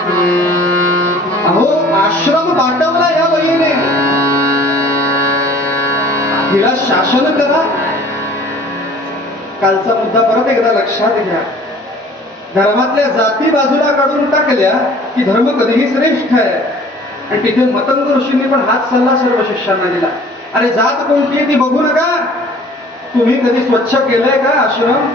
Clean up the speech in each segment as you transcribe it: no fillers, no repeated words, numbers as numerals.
अहो आश्रम बाटवला या बहिणीने, हिला शासन करा. कालचा मुद्दा परत एकदा लक्षात घ्या. धर्मातल्या जाती बाजूला काढून टाकल्या की धर्म कधीही श्रेष्ठ आहे. आणि तिथे मतंग ऋषींनी पण हाच सल्ला सर्व शिष्यांना दिला. अरे जात कोणती आहे ती बघू नका. तुम्ही कधी स्वच्छ केलंय का आश्रम?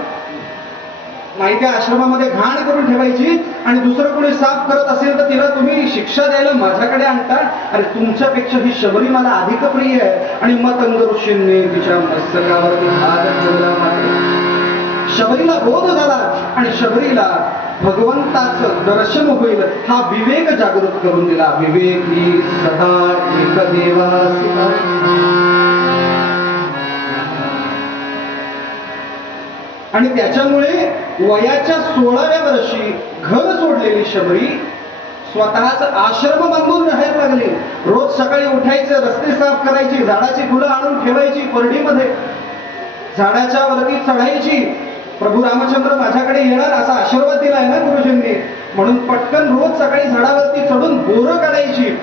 नाही, त्या आश्रमामध्ये घाण करून ठेवायची आणि दुसरं कोणी साफ करत असेल तर तिला तुम्ही शिक्षा द्यायला माझ्याकडे आणता. अरे तुमच्यापेक्षा ही शबरी मला अधिक प्रिय आहे. आणि मतंग ऋषींनी तिच्या मस्तकावरती हात ठेवला. शबरीला बोध झाला आणि शबरीला भगवंताचं दर्शन होईल हा विवेक जागृत करून दिला. विवेकी सदा एक देवासिका. आणि त्याच्यामुळे वयाच्या 16व्या वर्षी घर सोडलेली शबरी स्वतःच आश्रम बांधून राहायला लागली. रोज सकाळी उठायचे, रस्ते साफ करायची, झाडाची फुलं आणून ठेवायची परडीमध्ये, झाडाच्या वरती चढायची. प्रभू रामचंद्र माझ्याकडे येणार असा आशीर्वाद दिलाय ना गुरुजींनी, म्हणून पटकन रोज सकाळी झाडावरती चढून बोरं काढायची.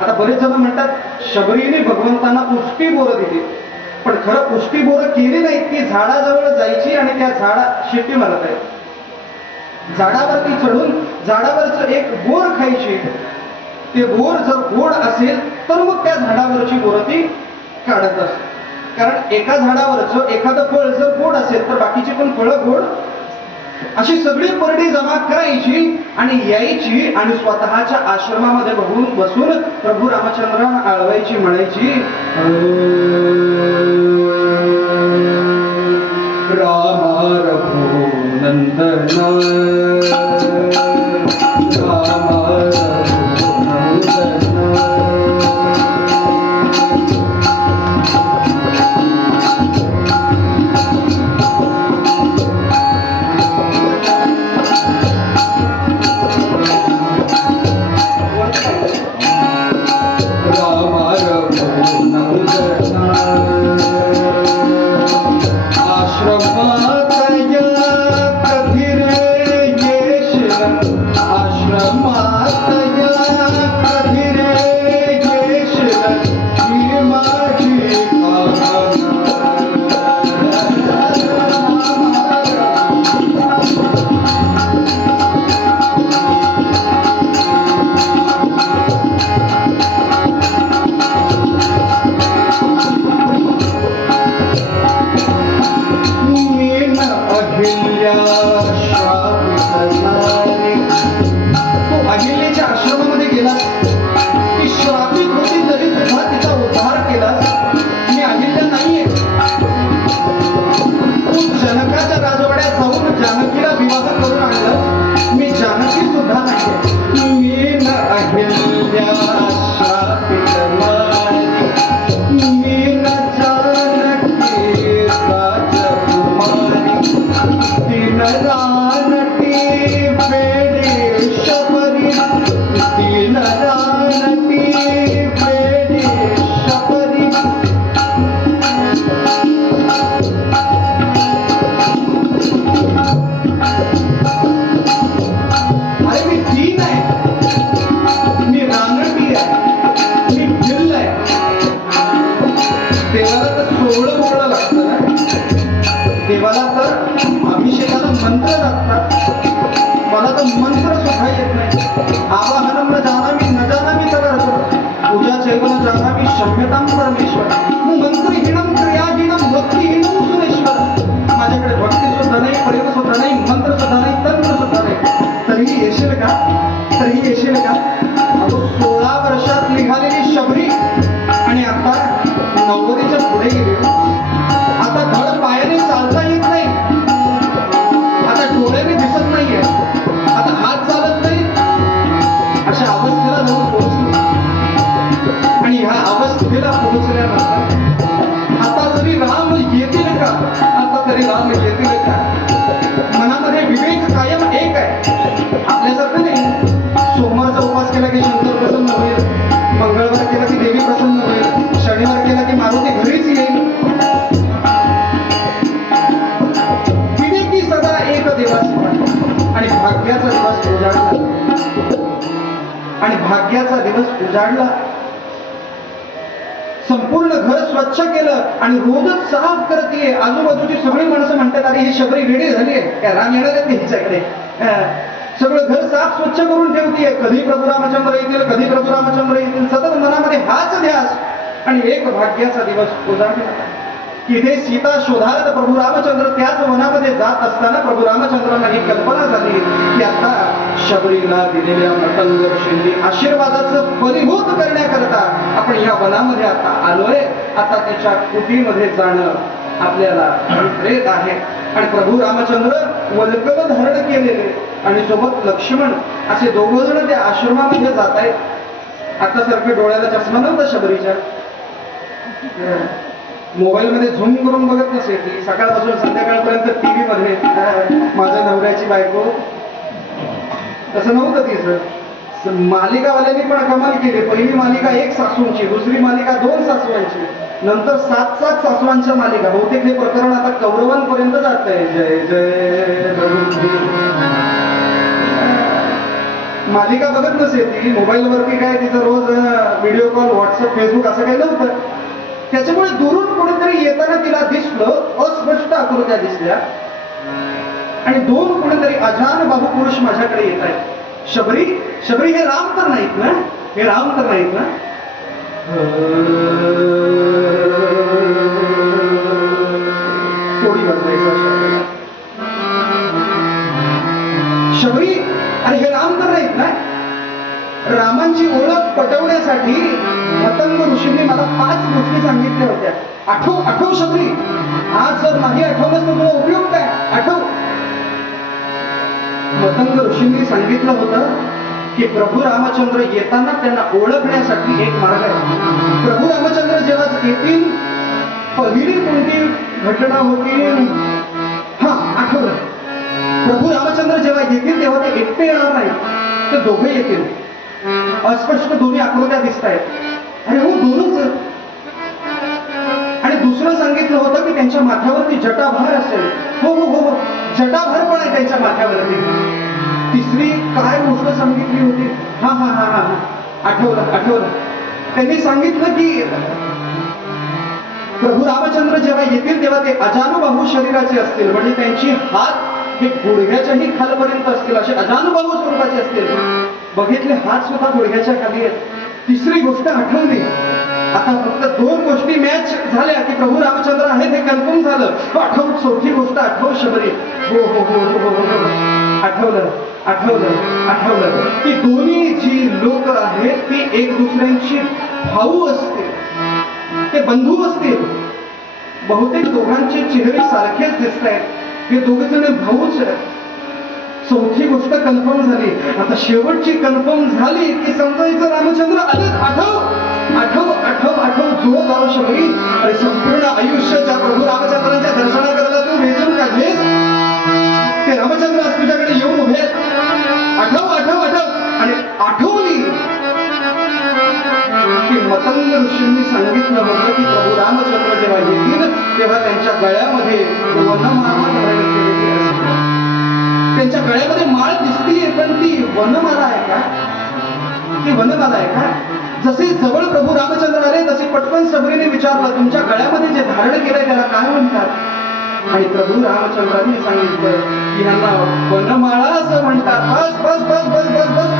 आता बरेच जण म्हणतात शबरीने भगवंतांना पुष्टी बोरं दिली, पण खरं पुष्टी बोरं केली नाहीत. ती झाडाजवळ जायची आणि त्या झाडा शिट्टी मारत आहे, झाडावरती चढून झाडावरच एक बोर खायची. ते बोर जर गोड असेल तर मग त्या झाडावरची बोरं ती काढत असते. कारण एका झाडावरच एखादं फळ जर गोड असेल तर बाकीची पण फळं गोड. अशी सगळी परडी जमा करायची आणि यायची आणि स्वतःच्या आश्रमामध्ये बसून प्रभू रामचंद्रांना आळवायची, म्हणायची रामा रघुनंदना रामा देवाला तर अभिषेकाला मंत्र लागतात, मला तर मंत्र सुद्धा येत नाही. आवाहनम न जानामि न जानामि तदर्थं पूजा चैव न जानामि क्षम्यतां परमेश्वर. मंत्रहीनम क्रियाहीनम भक्तिहीनम सुरेश्वर. माझ्याकडे भक्ती सुद्धा नाही, प्रेम सुद्धा नाही, मंत्र सुद्धा नाही, तंत्र सुद्धा नाही. तरीही येशील का? तरीही येशील का? अगो 16 वर्षात निघालेली शबरी आणि आता 90च्या पुढे गेली. आता धड पायाने चालता येत नाही, आता डोळ्याने दिसत नाहीये, आता हात चालत नाही. अशा अवस्थेला जाऊन पोहोचली. आणि ह्या अवस्थेला पोहोचल्यानंतर आता जरी राम येतील का, आता तरी राम येतील का, मनामध्ये विवेक कायम एक आहे. आपल्यासारखं नाही सोमवारचा उपवास केला की शंकर प्रसन्न होईल, मंगळवार केला की देवी प्रसन्न होईल, शनिवार केला की मारुती घरीच येईल. विवेकी सदा एक देवास आणि भाग्याचा दिवस उजाडला. आणि भाग्याचा दिवस उजाडला. संपूर्ण घर स्वच्छ केलं आणि रोजच साफ करते. आजूबाजूची सगळी माणसं म्हणतात, अरे ही शबरी रेडी झाली आहे, राम येणार आहेत हिच्याकडे. सगळं घर साफ स्वच्छ करून ठेवतीये. कधी प्रभू रामचंद्र येतील, कधी प्रभू रामचंद्र येतील, सतत मनामध्ये हाच ध्यास. आणि एक भाग्याचा दिवस उजाडला की ते सीता शोधात प्रभू रामचंद्र त्याच वनामध्ये जात असताना प्रभू रामचंद्रांना ही कल्पना झाली की आता शबरीला दिलेल्या मतंग ऋषींनी आशीर्वादाचं फलीभूत करण्याकरता आपण या वनामध्ये आता आलोय. आता त्याच्या कुटीमध्ये जाणं आपल्याला प्रेत आहे. आणि प्रभू रामचंद्र वल्कल धारण केलेले आणि सोबत लक्ष्मण असे दोघं जण त्या आश्रमामध्ये जात आहेत. आता सारखं डोळ्याला चष्मा नव्हता शबरीच्या. मोबाईल मध्ये झूम करून बघत नसे ती सकाळपासून संध्याकाळपर्यंत टीव्ही मध्ये माझ्या नवऱ्याची बायको, तसं नव्हतं तिचं. मालिकावाल्यांनी पण कमाल केली. पहिली मालिका 1 सासूंची, दुसरी मालिका 2 सासवांची, नंतर 7 सासवांच्या मालिका. बहुतेक हे प्रकरण आता कौरवांपर्यंत जात आहे. जय जय मालिका बघत नसे ती. मोबाईल वरती काय तिचं रोज व्हिडिओ कॉल, व्हॉट्सअप, फेसबुक असं काही नव्हतं. त्याच्यामुळे दुरून कोणीतरी येताना तिला दिसलं. अस्पष्ट आकृत्या दिसल्या आणि 2 कोणीतरी अजान बाहू पुरुष माझ्याकडे येत आहेत. शबरी, शबरी हे राम तर नाहीत ना? हे राम तर नाहीत ना? थोडी बदलायचं. शबरी, अरे हे राम तर नाहीत ना? रामांची ओळख पटवण्यासाठी मतंग ऋषींनी मला 5 गोष्टी सांगितल्या होत्या. आठव शबरी, आज जर नाही आठवलंच तर तुला उपयोग काय? आठव. मतंग ऋषींनी सांगितलं होतं की प्रभू रामचंद्र येताना त्यांना ओळखण्यासाठी एक मार्ग आहे. प्रभू रामचंद्र जेव्हा येतील, पहिली कोणती घटना होती? आठवलं. प्रभू रामचंद्र जेव्हा येतील तेव्हा ते एकटे येणार नाही, ते दोघे येतील. अस्पष्ट दोन्ही आकृत्या दिसत आहेत. अरे हो, 2च. आणि दुसरं सांगितलं होतं की त्यांच्या माथ्यावरती जटाभार असेल. हो हो हो, जटाभार पण आहे त्यांच्या माथ्यावरती. तिसरी काय गोष्ट सांगितली होती? आठवलं. त्यांनी सांगितलं की प्रभू रामचंद्र जेव्हा येतील तेव्हा ते अजानुबाहू शरीराचे असतील. म्हणजे त्यांची हात हे गुडघ्याच्याही खालपर्यंत असतील, असे अजानुबाहू स्वरूपाचे असतील. बघितले, हात सुद्धा गुडघ्याच्या खाली आहेत. तिसरी गोष्ट आठवली. आता फक्त 2 गोष्टी मॅच झाल्या की प्रभू रामचंद्र आहेत हे कन्फर्म झालं. आठव, चौथी गोष्ट आठव शबरी. हो हो हो हो हो, आठवलं की दोन्ही जी लोक आहेत ती एक दुसऱ्यांची भाऊ असतील, ते बंधू असतील. बहुतेक दोघांचे चेहरे सारखेच दिसत आहेत. हे दोघे जण भाऊच आहेत. चौथी गोष्ट कन्फर्म झाली. आता शेवटची कन्फर्म झाली की समजायचं रामचंद्र आले. आठव जो गाव शबरी. अरे संपूर्ण आयुष्य ज्या प्रभू रामचंद्रांच्या दर्शनाकरता तू वेचून काढलेस, ते रामचंद्र आज तुझ्याकडे येऊन उभे आहेत. आठव. आणि आठवली की मतंग ऋषींनी सांगितलं होतं की प्रभू रामचंद्र जेव्हा येतील तेव्हा त्यांच्या गळ्यामध्ये वनमाला धारण केलेली असते. त्यांच्या गळ्यामध्ये माळ दिसतीये, पण ती वनमाला आहे का? ती वनमाला आहे का? जसे जवळ प्रभू रामचंद्र आले तसे पटकन शबरीने विचारलं, तुमच्या गळ्यामध्ये जे धारण केलंय त्याला काय म्हणतात? आणि प्रभू रामचंद्रांनी सांगितलं की ह्यांना वनमाळा असं म्हणतात. बस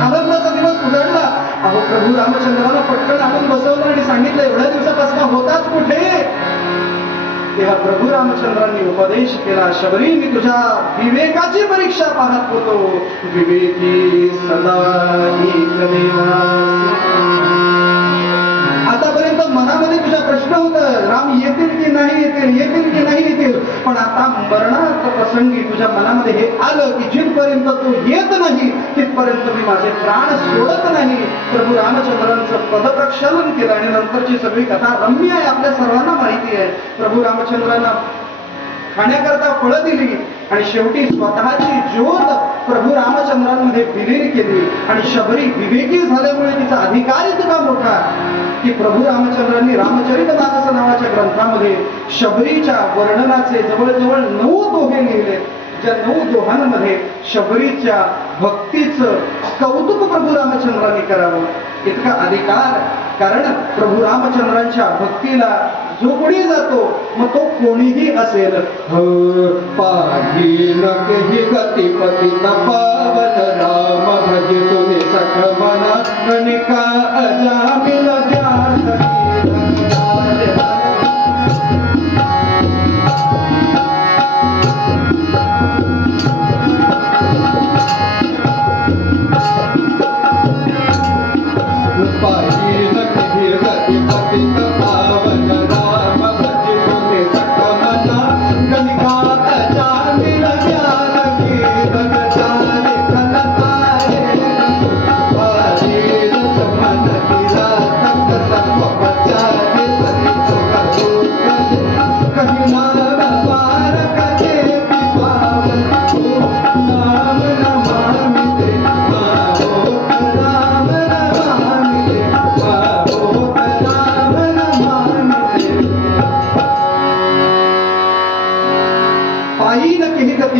आनंदाचा दिवस उजाडला. अहो, प्रभू रामचंद्रांना पटकन आणून बसवलं आणि सांगितलं, एवढ्या दिवसापासून होतात कुठे? तेव्हा प्रभू रामचंद्रांनी उपदेश केला, शबरी, मी तुझ्या विवेकाची परीक्षा पाहत होतो. विवेकी सदा एक देवा. आतापर्यंत मनामध्ये तुझा प्रश्न होता, राम येतील की नाही येतील. पण आता मरणात प्रसंगी तुझ्या मनामध्ये हे आलं की जिथपर्यंत तू येत नाही तिथपर्यंत मी माझे प्राण सोडत नाही. प्रभू रामचंद्रांचं पदप्रक्षालन केलं आणि नंतरची सगळी कथा रम्य आहे, आपल्या सर्वांना माहिती आहे. प्रभू रामचंद्रांना खाण्याकरता फळं दिली आणि शेवटी स्वतःची ज्योत प्रभू रामचंद्रांमध्ये विलीन केली. आणि शबरी विवेकी झाल्यामुळे तिचा अधिकार इतका मोठा की प्रभू रामचंद्रांनी रामचरितमानस नावाच्या ग्रंथामध्ये शबरीच्या वर्णनाचे जवळजवळ 9 दोहे लिहिले. ज्या 9 दोहांमध्ये शबरीच्या भक्तीचं कौतुक प्रभू रामचंद्राने करावं इतका अधिकार. कारण प्रभू रामचंद्रांच्या भक्तीला जो कोणी जातो मग तो कोणीही असेल. पाही नकही गतिपती पावन राम भज तुझे सख मना कणिका अजामिल ध्यान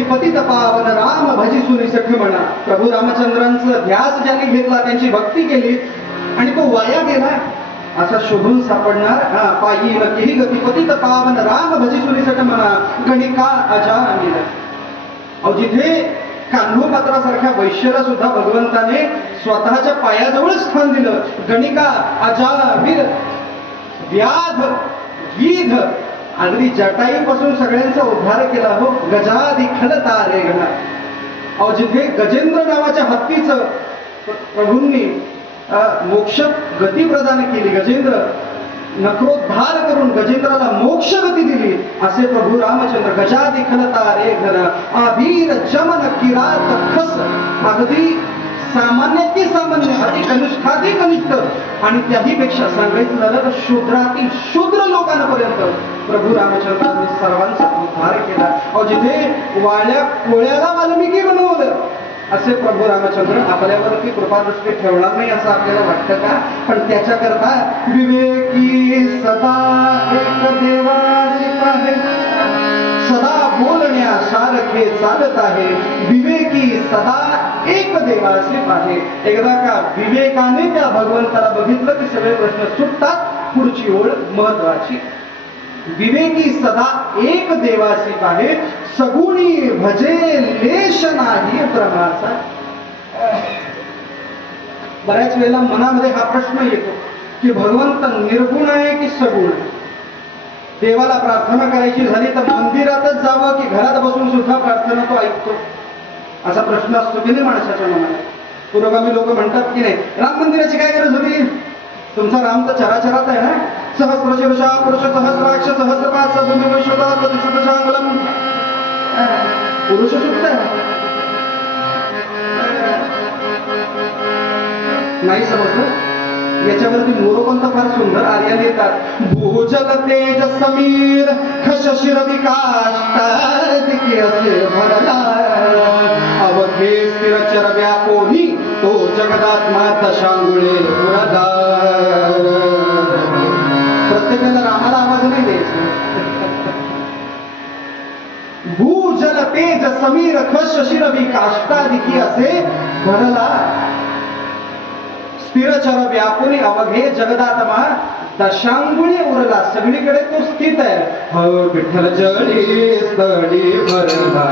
पतित पावन राम भजी सुनी सखी म्हणा. प्रभू रामचंद्रांचं ध्यास ज्यांनी घेतला त्यांची भक्ती केली आणि तो वाया गेला असा शोधून सापडणार. पायी नक्की गती पतित पावन राम भजी सुनी सखी म्हणा गणिका अजामिल. अहो जिथे कान्होपात्रासारख्या वैश्याला सुद्धा भगवंताने स्वतःच्या पायाजवळ स्थान दिलं. गणिका अजामिल व्याध गीध अगदी जटाईपासून सगळ्यांचा उद्धार केला. हो गजादी खलता रे गणा. अहो जिथे गजेंद्र नावाच्या हत्तीचं प्रभूंनी मोक्ष गती प्रदान केली, गजेंद्र नखरोद्धार करून गजेंद्राला मोक्ष गती दिली, असे प्रभू रामचंद्र गजादी खलता रे घन आभीर जमन किरात खस. अगदी सामान्याती सामान्य अति कनिष्ठाती कनिष्ठ आणि त्याही पेक्षा सांगायचं झालं तर शूद्राती शूद्र लोकांपर्यंत प्रभू रामचंद्रांनी सर्वांचा उद्धार केला. अहो जिथे वाळ्या कोळ्याला वाल्मिकी बनवलं असे प्रभू रामचंद्र आपल्यावरती कृपादृष्टी ठेवणार नाही असं आपल्याला वाटतं का? पण त्याच्याकरता विवेकी सदा एक देवाची पाहे, सदा बोलण्यासारखे चालत आहे. विवेकी सदा एक देवाचे पाहे. एकदा का विवेकाने त्या भगवंताला बघितलं की सगळे प्रश्न सुटतात. पुढची ओळ महत्वाची. विवेकी सदा एक देवासी पाहे, सगुणी भजे लेश नाही भ्रमाचा. बऱ्याच वेळेला मनामध्ये हा प्रश्न येतो की भगवंत निर्गुण आहे की सगुण आहे. देवाला प्रार्थना करायची झाली तर मंदिरातच जावं की घरात बसून सुद्धा प्रार्थना तो ऐकतो, असा प्रश्न असतो की नाही माणसाच्या मनात. पुरोगामी लोक म्हणतात की नाही राम मंदिराची काय गरज होती, तुमचा राम तर चराचरात आहे ना. सहस्र शीर्षा पुरुष सहस्राक्ष सहस्रपाद सदुशांगलम पुरुष सुद्धा नाही समजलं. याच्यावरती मोरोपंत फार सुंदर आर्या लिहितात. भूजल तेज समीर खशशिर विकाष्टादिकी असे भरला अवघे स्थिर चर व्यापोनी तो जगदात्मा दशांगुळे पुरला. प्रत्येकाला रामाला आवाज नाही द्यायचा. भूजल तेज समीर खशशिर विकाष्टादिकी असे भरला स्थिरचर व्यापुरी अवघे जगदात्मा दशांगुळी उरला. सगळीकडे तो स्थित आहे. विठ्ठल जळी स्थळी भरला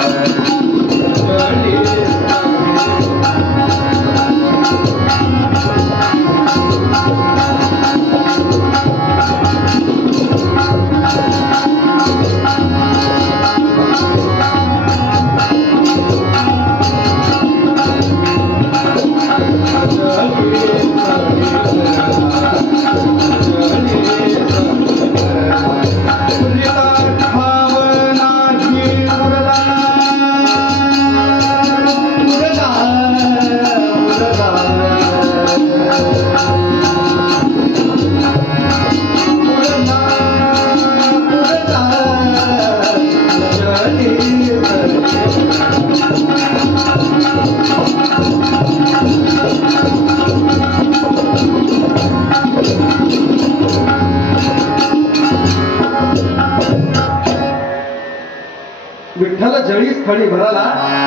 विठ्ठल जळी स्थळी भराला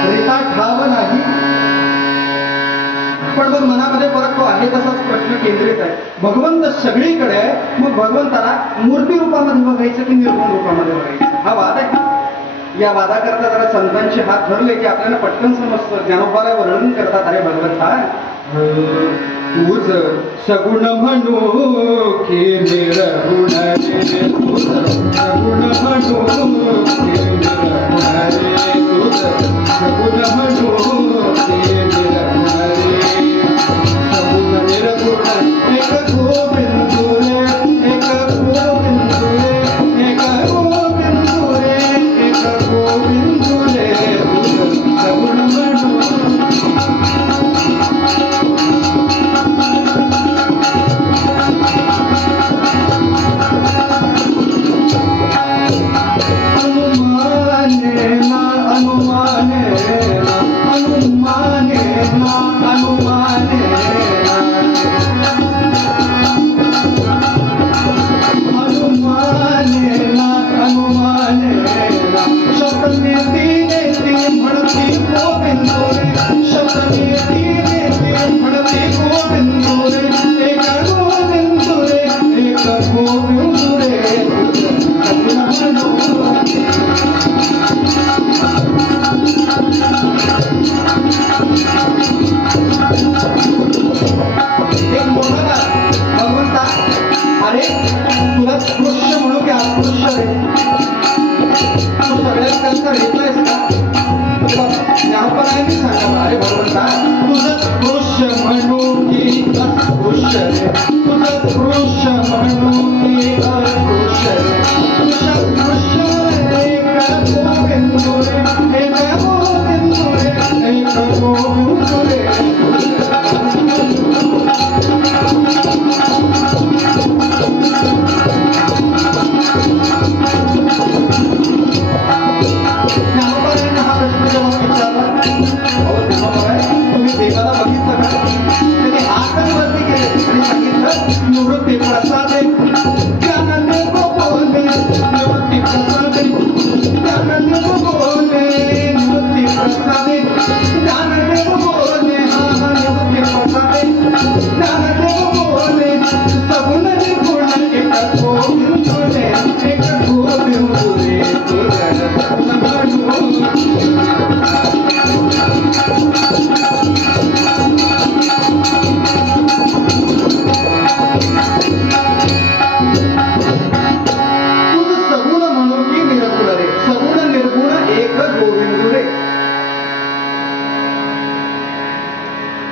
रेता ठाव नाही. पण मग मनामध्ये परत तो आहे तसाच प्रश्न केंद्रित आहे. भगवंत सगळीकडे आहे, मग भगवंताला मूर्ती रूपामध्ये बघायचं की निर्गुण रूपामध्ये बघायचं, हा वाद आहे. या वादाकरता जरा संतांचे हात धरले की आपल्याला पटकन समजतं. ज्ञानोबाला वर्णन करतात, अरे भगवंता तूच सगुण म्हणू की निर्गुण रे, तूच सगुण म्हणू की निर्गुण रे, तूच सगुण म्हणू की निर्गुण रे. सगुण निर्गुण एक गोविंदू रे, एक गोविंदू रे, एक गोविंदू रे, एक गोविंदू रे, तूच सगुण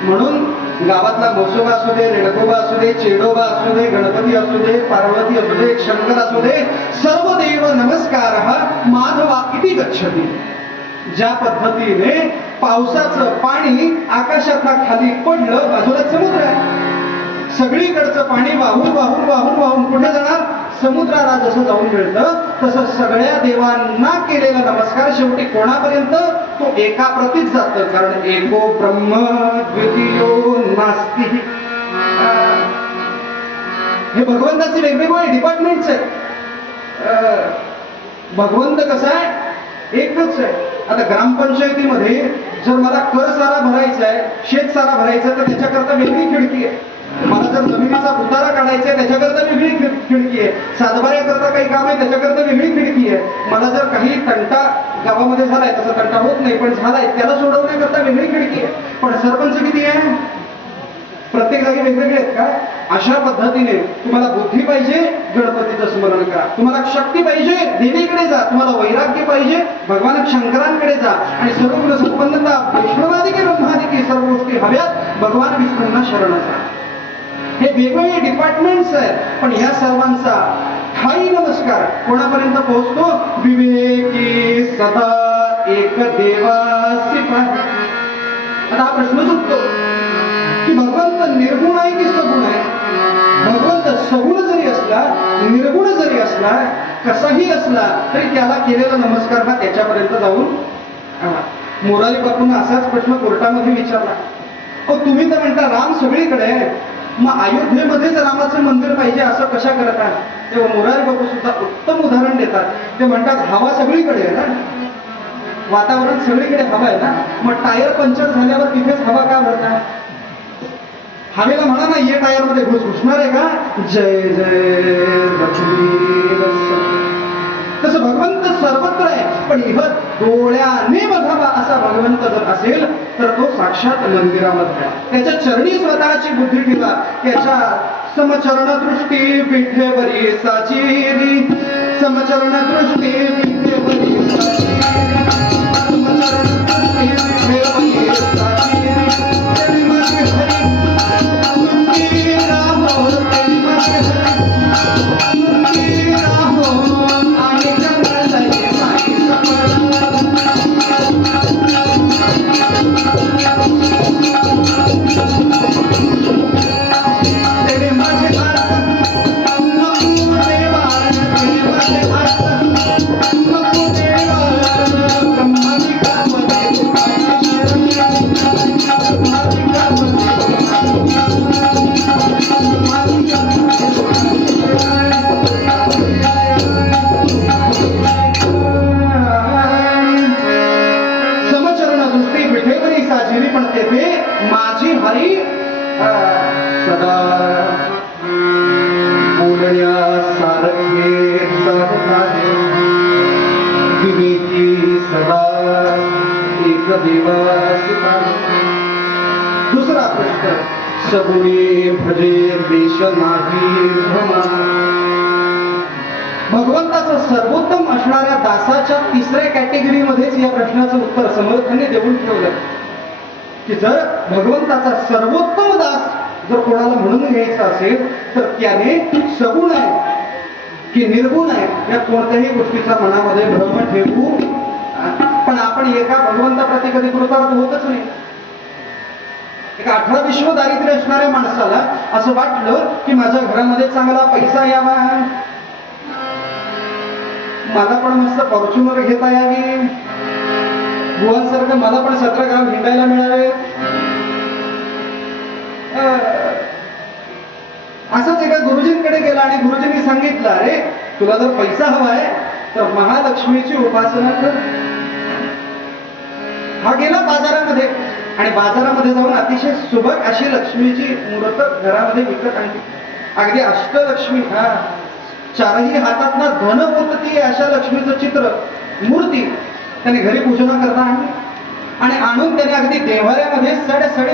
म्हणू. गावातला म्हसोबा असू दे, रेणकोबा असू दे, चेडोबा असू दे, गणपती असू दे, पार्वती असू दे, शंकर असू दे, सर्व देव नमस्कार माधवा इति गच्छति. ज्या पद्धतीने पावसाचं पाणी आकाशातला खाली पडलं, बाजूला समुद्र आहे, सगळीकडचं पाणी वाहून वाहून वाहून वाहून कुठे जाणार? समुद्राला जसं जाऊन मिळतं तसं सगळ्या देवांना केलेला नमस्कार शेवटी कोणापर्यंत? तो एका प्रतीच जातं, कारण एको ब्रह्म द्वितीयो नास्ति. हे भगवंताचे वेगवेगळे डिपार्टमेंट्स आहेत. भगवंत कसा आहे? एकच आहे. आता ग्रामपंचायतीमध्ये जर मला कर सारा भरायचा आहे, शेत सारा भरायचा आहे, तर त्याच्याकरता वेगळी खिडकी आहे. मला जर जमिनीचा उतारा काढायचा आहे त्याच्याकरता वेगळी खिडकी आहे. सातबाऱ्याकरता काही काम आहे त्याच्याकरता वेगळी खिडकी आहे. मला जर काही तंटा गावामध्ये झालाय, तसा तंटा होत नाही पण झालाय, त्याला सोडवण्याकरता वेगळी खिडकी आहे. पण सरपंच किती आहे? प्रत्येक जागी वेगवेगळे आहेत का? अशा पद्धतीने तुम्हाला बुद्धी पाहिजे, गणपतीचं स्मरण करा. तुम्हाला शक्ती पाहिजे, देवीकडे जा. तुम्हाला वैराग्य पाहिजे, भगवान शंकरांकडे जा. आणि सर्व गुण संपन्नता, वैष्णवादिके ब्रह्मादिके सर्व गोष्टी हव्यात, भगवान विष्णूंना शरण जा. हे वेगवेगळे डिपार्टमेंट्स आहेत, पण ह्या सर्वांचा ठाई नमस्कार कोणापर्यंत पोहोचतो? विवेकी सदा एक देवासी पाहि. आता हा प्रश्न सुटतो की भगवंत निर्गुण आहे की सगुण आहे? भगवंत सगुण जरी असला, निर्गुण जरी असला, कसाही असला, तरी त्याला केलेला नमस्कार हा त्याच्यापर्यंत जाऊन. मोरारी बापूंना असाच प्रश्न कोर्टामध्ये विचारला. तुम्ही तर म्हणता राम सगळीकडे आहे, मग अयोध्येमध्येच रामाचं मंदिर पाहिजे असं कशा करता? तेव्हा मोरारी बापू सुद्धा उत्तम उदाहरण देतात. ते म्हणतात हवा सगळीकडे आहे ना, वातावरण सगळीकडे हवा आहे ना, मग टायर पंक्चर झाल्यावर तिथेच हवा का भरणार? हवेला म्हणा ना ये टायर मध्ये घुस घुसणार आहे का जय जय रघुवीर समर्थ. तसं भगवंत सर्वत्र आहे, पण इह डोळ्याने बघावा असा भगवंत जर असेल तर तो साक्षात मंदिरामध्ये आहे. त्याच्या चरणी स्वतःची बुद्धी ठेवा. त्याच्या समचरण दृष्टी पिठेवरी साचिरी, समचरण दृष्टी पिठेवरी साचिरी, समचरण दृष्टी पिठेवरी साचिरी. तेरी माझी हरी मुक्ती राहो, तेरी माझी हरी मुक्ती राहो. आणि जंगलाची माई तेरे माझे हात नको देवा, तेरे माझे हात नको देवा. ब्रह्माविकामध्ये समचरण दृष्टी विठेवरी साजिरी, पण तेथे माझी हरी सदा बोलण्या सारखे चालत आहे. विवेकी सदा एक देवासी पाहे. दुसरा प्रश्न सगुणी भजे देश नाही भ्रमा. भगवंताचं सर्वोत्तम असणाऱ्या दासाच्या तिसऱ्या कॅटेगरीमध्येच या प्रश्नाचं उत्तर समर्थाने देऊन ठेवलं की जर भगवंताचा सर्वोत्तम दास जर कोणाला म्हणून घ्यायचा असेल तर त्याने सगुण आहे की निर्गुण आहे या कोणत्याही गोष्टीचा मनामध्ये भ्रम ठेवू. पण आपण एका भगवंताप्रती कधी कृतार्थ होतच नाही. एका 18 विश्व दारिद्र्य असणाऱ्या माणसाला असं वाटलं की माझ्या घरामध्ये चांगला पैसा यावा, मला पण मस्त फॉर्च्युनर घेता यावी, बुवांसारखं मला पण 17 गाव हिंडायला मिळावे. असंच एका गुरुजींकडे गेला आणि गुरुजींनी सांगितलं अरे तुला जर पैसा हवाय तर महालक्ष्मीची उपासना कर. हा गेला बाजारामध्ये आणि बाजारामध्ये जाऊन अतिशय सुबक अशी लक्ष्मीची मूर्त घरामध्ये विकत आणली. अगदी अष्टलक्ष्मी, चारही हातातना धन होती अशा लक्ष्मीचं चित्र मूर्ती त्याने घरी पूजना करता आणली आणि आणून त्याने अगदी देव्हाऱ्यामध्ये सडसडीत